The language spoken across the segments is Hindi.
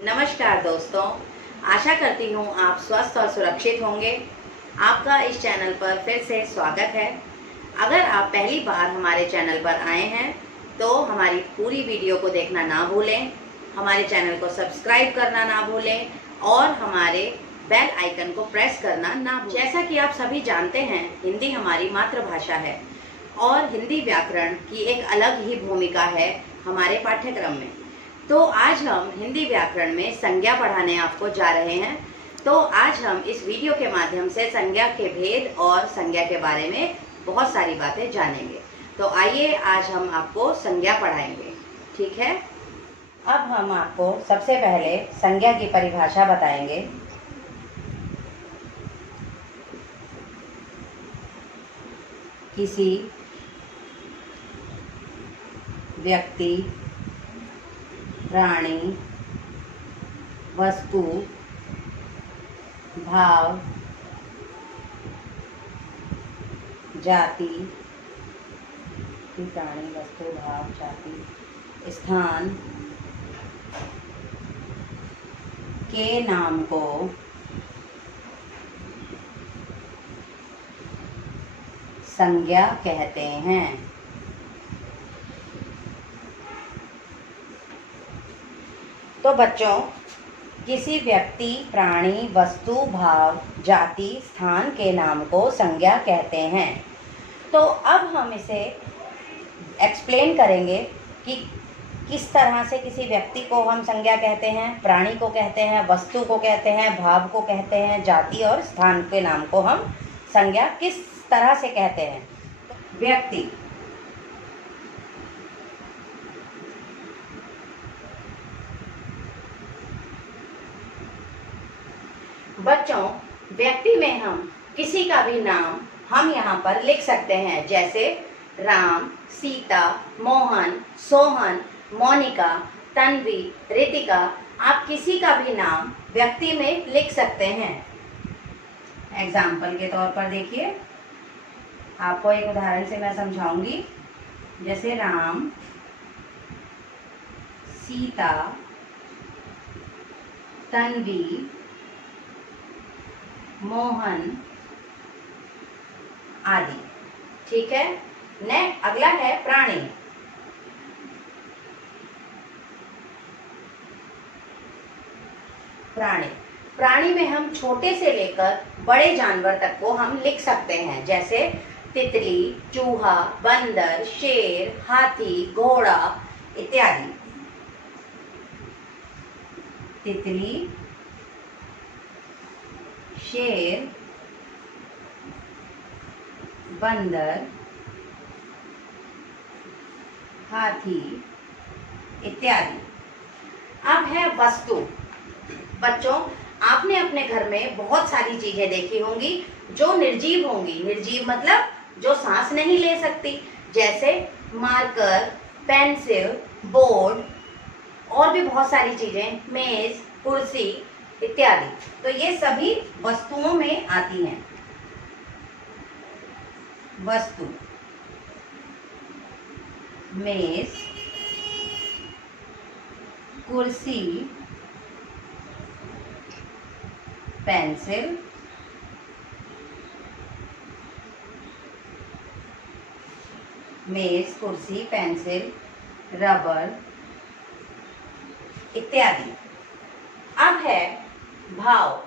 नमस्कार दोस्तों, आशा करती हूँ आप स्वस्थ और सुरक्षित होंगे। आपका इस चैनल पर फिर से स्वागत है। अगर आप पहली बार हमारे चैनल पर आए हैं तो हमारी पूरी वीडियो को देखना ना भूलें, हमारे चैनल को सब्सक्राइब करना ना भूलें और हमारे बेल आइकन को प्रेस करना ना भूलें। जैसा कि आप सभी जानते हैं, हिंदी हमारी मातृभाषा है और हिंदी व्याकरण की एक अलग ही भूमिका है हमारे पाठ्यक्रम में। तो आज हम हिंदी व्याकरण में संज्ञा पढ़ाने आपको जा रहे हैं। तो आज हम इस वीडियो के माध्यम से संज्ञा के भेद और संज्ञा के बारे में बहुत सारी बातें जानेंगे। तो आइए आज हम आपको संज्ञा पढ़ाएंगे, ठीक है। अब हम आपको सबसे पहले संज्ञा की परिभाषा बताएंगे। किसी व्यक्ति, प्राणी, वस्तु, भाव, जाति, प्राणी, वस्तु, भाव, जाति, स्थान के नाम को संज्ञा कहते हैं। तो बच्चों, किसी व्यक्ति, प्राणी, वस्तु, भाव, जाति, स्थान के नाम को संज्ञा कहते हैं। तो अब हम इसे एक्सप्लेन करेंगे कि किस तरह से किसी व्यक्ति को हम संज्ञा कहते हैं, प्राणी को कहते हैं, वस्तु को कहते हैं, भाव को कहते हैं, जाति और स्थान के नाम को हम संज्ञा किस तरह से कहते हैं। व्यक्ति, बच्चों, व्यक्ति में हम किसी का भी नाम हम यहाँ पर लिख सकते हैं, जैसे राम, सीता, मोहन, सोहन, मोनिका, तन्वी, रितिका। आप किसी का भी नाम व्यक्ति में लिख सकते हैं। एग्जाम्पल के तौर पर देखिए, आपको एक उदाहरण से मैं समझाऊंगी। जैसे राम, सीता, तन्वी, मोहन आदि, ठीक है। अगला है प्राणी। प्राणी में हम छोटे से लेकर बड़े जानवर तक को हम लिख सकते हैं, जैसे तितली, चूहा, बंदर, शेर, हाथी, घोड़ा इत्यादि। तितली, शेर, बंदर, हाथी इत्यादि। अब है वस्तु। बच्चों, आपने अपने घर में बहुत सारी चीजें देखी होंगी जो निर्जीव होंगी। निर्जीव मतलब जो सांस नहीं ले सकती, जैसे मार्कर, पेंसिल, बोर्ड और भी बहुत सारी चीजें, मेज, कुर्सी इत्यादि। तो ये सभी वस्तुओं में आती हैं। वस्तु, मेज, कुर्सी, पेंसिल, मेज, कुर्सी, पेंसिल, रबर इत्यादि। अब है भाव।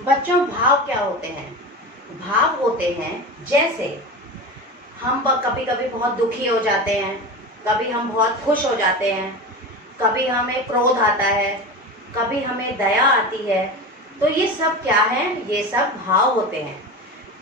बच्चों, भाव क्या होते हैं? भाव होते हैं जैसे हम कभी कभी बहुत दुखी हो जाते हैं, कभी हम बहुत खुश हो जाते हैं, कभी हमें क्रोध आता है, कभी हमें दया आती है। तो ये सब क्या है? ये सब भाव होते हैं।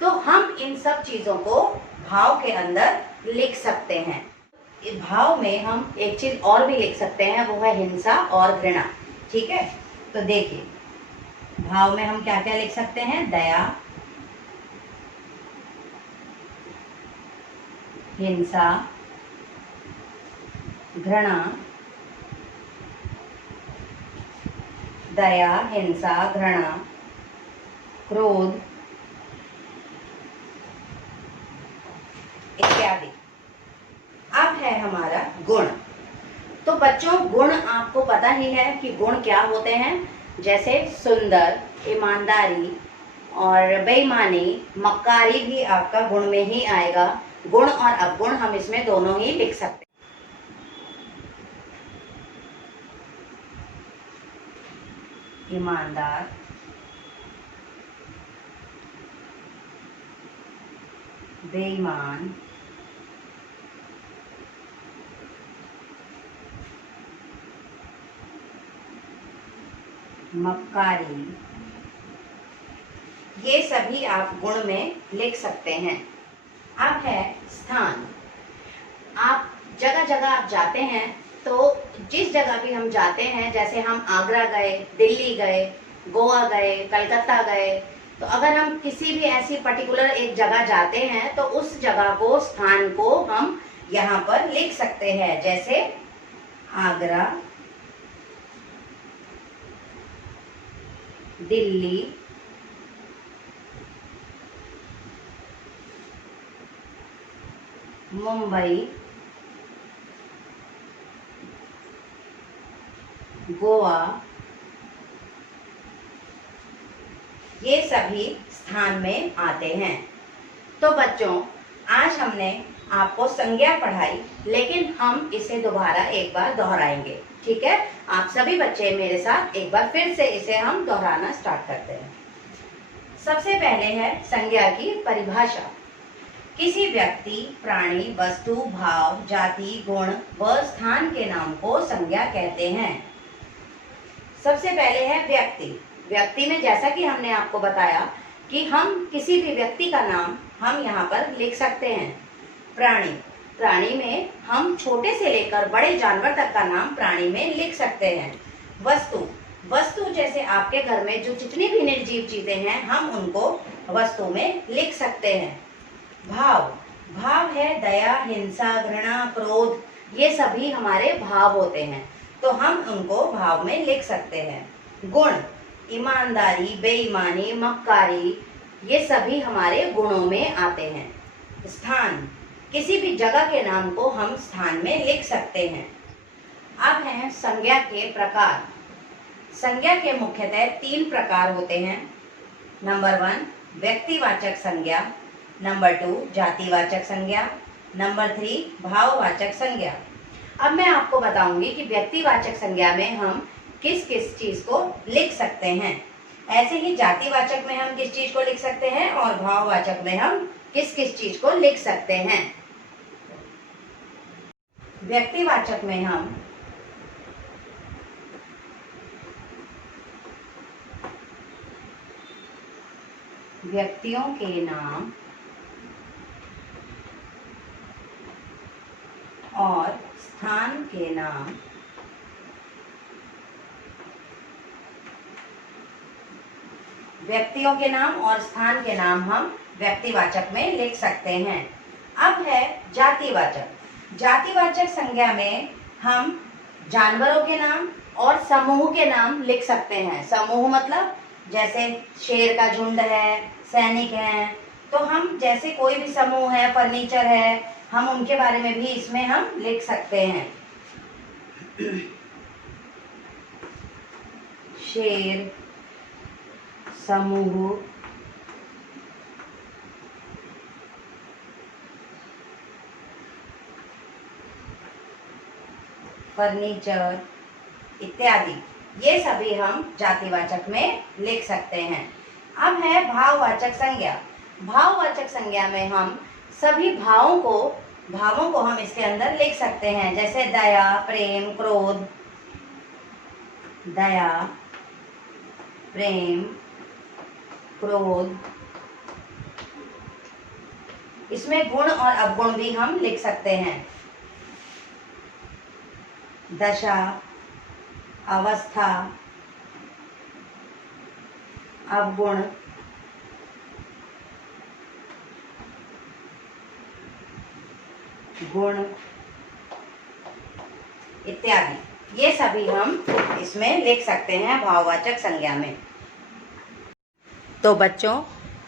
तो हम इन सब चीजों को भाव के अंदर लिख सकते हैं। भाव में हम एक चीज और भी लिख सकते हैं, वो है हिंसा और घृणा, ठीक है। तो देखिए, भाव में हम क्या क्या लिख सकते हैं? दया, हिंसा, घृणा, दया, हिंसा, घृणा, क्रोध इत्यादि। है हमारा गुण। तो बच्चों गुण आपको पता ही है कि गुण क्या होते हैं, जैसे सुंदर, ईमानदारी और बेईमानी, मक्कारी भी आपका गुण में ही आएगा। गुण और अवगुण हम इसमें दोनों ही लिख सकते हैं। ईमानदार, बेईमान, मक्कारी, ये सभी आप गुण में लिख सकते हैं। अब है स्थान। आप जगह जगह आप जाते हैं, तो जिस जगह भी हम जाते हैं, जैसे हम आगरा गए, दिल्ली गए, गोवा गए, कलकत्ता गए, तो अगर हम किसी भी ऐसी पर्टिकुलर एक जगह जाते हैं तो उस जगह को, स्थान को हम यहाँ पर लिख सकते हैं। जैसे आगरा, दिल्ली, मुंबई, गोवा, ये सभी स्थान में आते हैं। तो बच्चों आज हमने आपको संज्ञा पढ़ाई, लेकिन हम इसे दोबारा एक बार दोहराएंगे, ठीक है? आप सभी बच्चे मेरे साथ एक बार फिर से इसे हम दोहराना स्टार्ट करते हैं। सबसे पहले है संज्ञा की परिभाषा। किसी व्यक्ति, प्राणी, वस्तु, भाव, जाति, गुण व स्थान के नाम को संज्ञा कहते हैं। सबसे पहले है व्यक्ति। व्यक्ति में जैसा कि हमने आपको बताया कि हम किसी भी व्यक्ति का नाम हम यहाँ पर लिख सकते हैं। प्राणी, प्राणी में हम छोटे से लेकर बड़े जानवर तक का नाम प्राणी में लिख सकते हैं। वस्तु, वस्तु जैसे आपके घर में जो जितनी भी निर्जीव चीजें हैं हम उनको वस्तु में लिख सकते हैं। भाव, भाव है दया, हिंसा, घृणा, क्रोध, ये सभी हमारे भाव होते हैं, तो हम उनको भाव में लिख सकते हैं। गुण, ईमानदारी, बेईमानी, मक्कारी, ये सभी हमारे गुणों में आते हैं। स्थान, किसी भी जगह के नाम को हम स्थान में लिख सकते हैं। अब हैं संज्ञा के प्रकार। संज्ञा के मुख्यतः 3 प्रकार होते हैं। नंबर 1 व्यक्तिवाचक संज्ञा, नंबर 2 जातिवाचक संज्ञा, नंबर 3 भाववाचक संज्ञा। अब मैं आपको बताऊंगी कि व्यक्तिवाचक संज्ञा में हम किस किस चीज को लिख सकते हैं। ऐसे ही जातिवाचक में हम किस चीज को लिख सकते हैं और भाववाचक में हम किस किस चीज को लिख सकते हैं। व्यक्तिवाचक में हम व्यक्तियों के नाम और स्थान के नाम व्यक्तियों के नाम और स्थान के नाम हम व्यक्तिवाचक में लिख सकते हैं। अब है जातिवाचक। जातिवाचक संज्ञा में हम जानवरों के नाम और समूह के नाम लिख सकते हैं। समूह मतलब जैसे शेर का झुंड है, सैनिक हैं, तो हम जैसे कोई भी समूह है, फर्नीचर है, हम उनके बारे में भी इसमें हम लिख सकते हैं। शेर, समूह, फर्नीचर इत्यादि, ये सभी हम जातिवाचक में लिख सकते हैं। अब है भाववाचक संज्ञा। भाववाचक संज्ञा में हम सभी भावों को हम इसके अंदर लिख सकते हैं। जैसे दया, प्रेम, क्रोध, दया, प्रेम, क्रोध, इसमें गुण और अवगुण भी हम लिख सकते हैं। दशा, अवस्था, अवगुण, गुण इत्यादि, ये सभी हम इसमें लिख सकते हैं भाववाचक संज्ञा में। तो बच्चों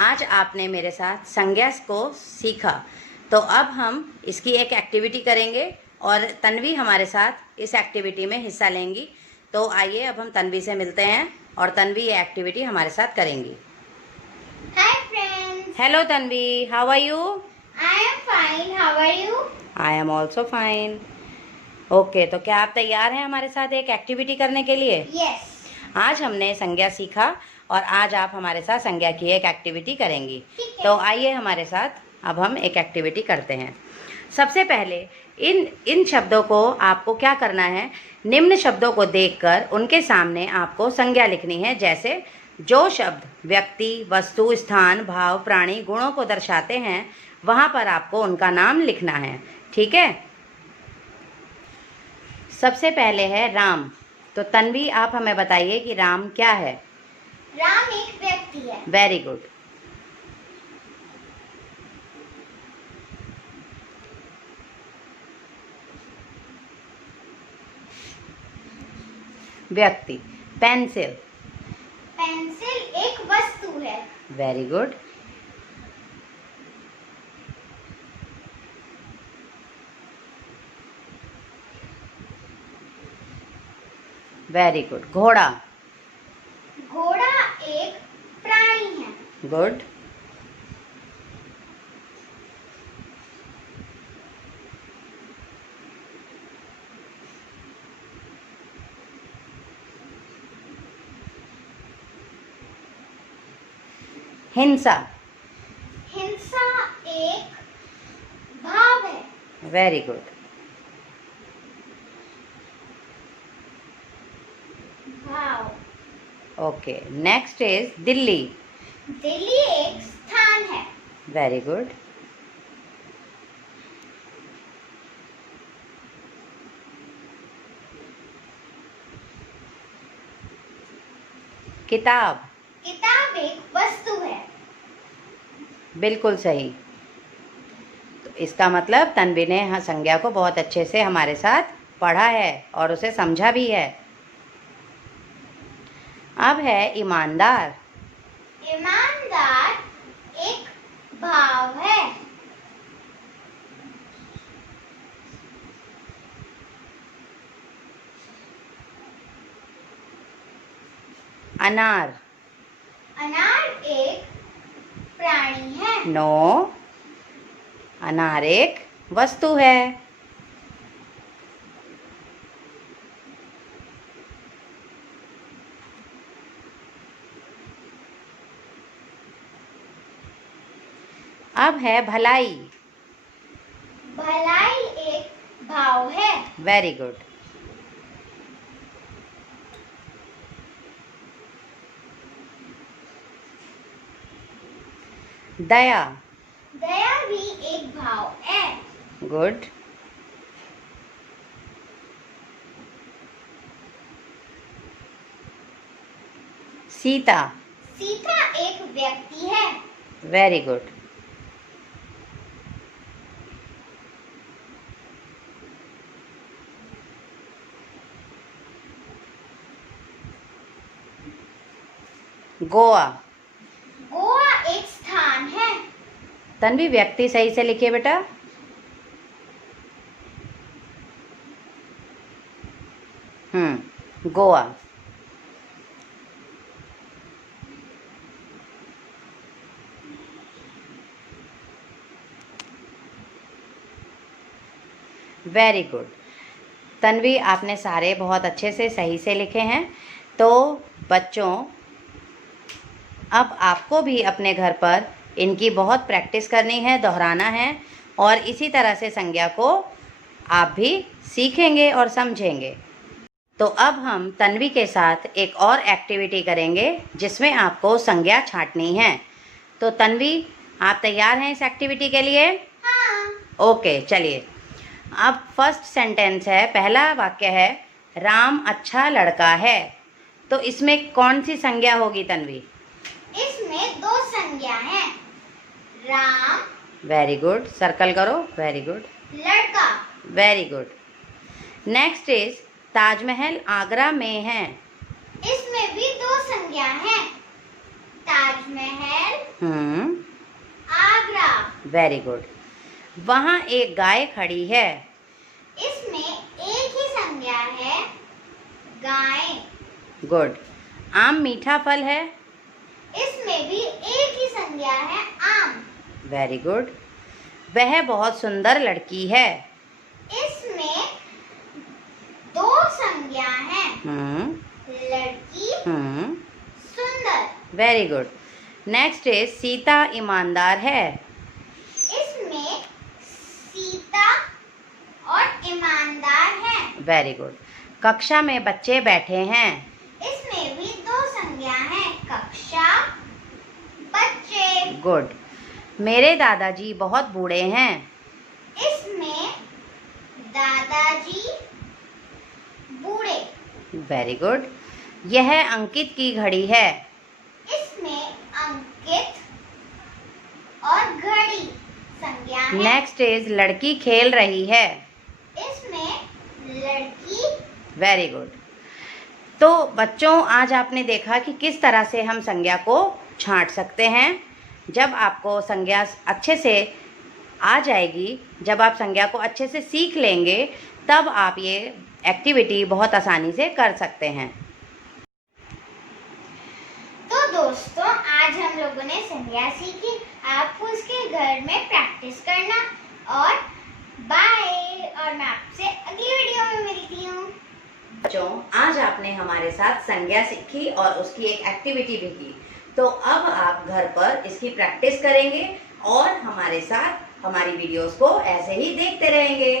आज आपने मेरे साथ संज्ञा को सीखा, तो अब हम इसकी एक एक्टिविटी करेंगे और तन्वी हमारे साथ इस एक्टिविटी में हिस्सा लेंगी। तो आइए अब हम तन्वी से मिलते हैं और तन्वी ये एक्टिविटी हमारे साथ करेंगी। Hi friends. Hello Tanvi, how are you? I am fine. How are you? I am also fine. Okay, तो क्या आप तैयार हैं हमारे साथ एक एक्टिविटी करने के लिए? Yes. आज हमने संज्ञा सीखा और आज आप हमारे साथ संज्ञा की एक एक्टिविटी करेंगी। ठीक है। तो आइए हमारे साथ अब हम एक एक्टिविटी करते हैं। सबसे पहले इन शब्दों को आपको क्या करना है, निम्न शब्दों को देखकर उनके सामने आपको संज्ञा लिखनी है। जैसे जो शब्द व्यक्ति, वस्तु, स्थान, भाव, प्राणी, गुणों को दर्शाते हैं वहाँ पर आपको उनका नाम लिखना है। ठीक है। सबसे पहले है राम। तो तन्वी आप हमें बताइए कि राम क्या है? राम एक व्यक्ति है। Very good. व्यक्ति, पेंसिल। पेंसिल एक वस्तु है। Very good. Very good. घोड़ा। घोड़ा एक प्राणी है। गुड। हिंसा। हिंसा एक भाव है। Very good. भाव। Okay, next is Delhi. Delhi एक स्थान है। Very good. किताब। किताब एक वस्तु है। बिल्कुल सही। तो इसका मतलब तन्वी ने संज्ञा को बहुत अच्छे से हमारे साथ पढ़ा है और उसे समझा भी है। अब है ईमानदार। ईमानदार एक भाव है। अनार। अनार एक प्राणी है। नो, अनार एक वस्तु है। अब है भलाई। भलाई एक भाव है। Very good. दया। दया भी एक भाव है। गुड। सीता। सीता एक व्यक्ति है। Very good. गोवा। गोवा एक स्थान है। तन्वी व्यक्ति सही से लिखिए बेटा। गोवा। Very good. तन्वी आपने सारे बहुत अच्छे से सही से लिखे हैं। तो बच्चों, अब आपको भी अपने घर पर इनकी बहुत प्रैक्टिस करनी है, दोहराना है और इसी तरह से संज्ञा को आप भी सीखेंगे और समझेंगे। तो अब हम तन्वी के साथ एक और एक्टिविटी करेंगे जिसमें आपको संज्ञा छांटनी है। तो तन्वी, आप तैयार हैं इस एक्टिविटी के लिए? हाँ। ओके, चलिए। अब फर्स्ट सेंटेंस है, पहला वाक्य है राम अच्छा लड़का है। तो इसमें कौन सी संज्ञा होगी तन्वी? इसमें दो संज्ञा हैं। राम। वेरी गुड, सर्कल करो। Very good. लड़का। Very good. Next is Taj Mahal Agra में है। इसमें भी दो संज्ञा हैं। ताजमहल। आगरा। Very good. वहाँ एक गाय खड़ी है। इसमें एक ही संज्ञा है, गाय। गुड। आम मीठा फल है। इसमें भी एक ही संज्ञा है, आम। Very good. वह बहुत सुंदर लड़की है। इसमें दो संज्ञा हैं, लड़की, सुंदर। Very good. Next is Sita ईमानदार है। इसमें सीता और ईमानदार है। Very good. कक्षा में बच्चे बैठे हैं। इसमें भी दो संज्ञा हैं, कक्षा, बच्चे। गुड। मेरे दादाजी बहुत बूढ़े हैं। इसमें दादाजी, बूढ़े। Very good. यह अंकित की घड़ी है। इसमें अंकित और घड़ी संज्ञा है। नेक्स्ट इज लड़की खेल रही है। इसमें लड़की। Very good. तो बच्चों, आज आपने देखा कि किस तरह से हम संज्ञा को छांट सकते हैं। जब आपको संज्ञा अच्छे से आ जाएगी, जब आप संज्ञा को अच्छे से सीख लेंगे, तब आप ये एक्टिविटी बहुत आसानी से कर सकते हैं। तो दोस्तों, आज हम लोगों ने संज्ञा सीखी। आप उसके घर में प्रैक्टिस करना। और बाय, और मैं आपसे अगली वीडियो में मिलती हूँ। बच्चों, आज आपने हमारे साथ संज्ञा सीखी और उसकी एक एक्टिविटी भी की। तो अब आप घर पर इसकी प्रैक्टिस करेंगे और हमारे साथ हमारी वीडियोस को ऐसे ही देखते रहेंगे।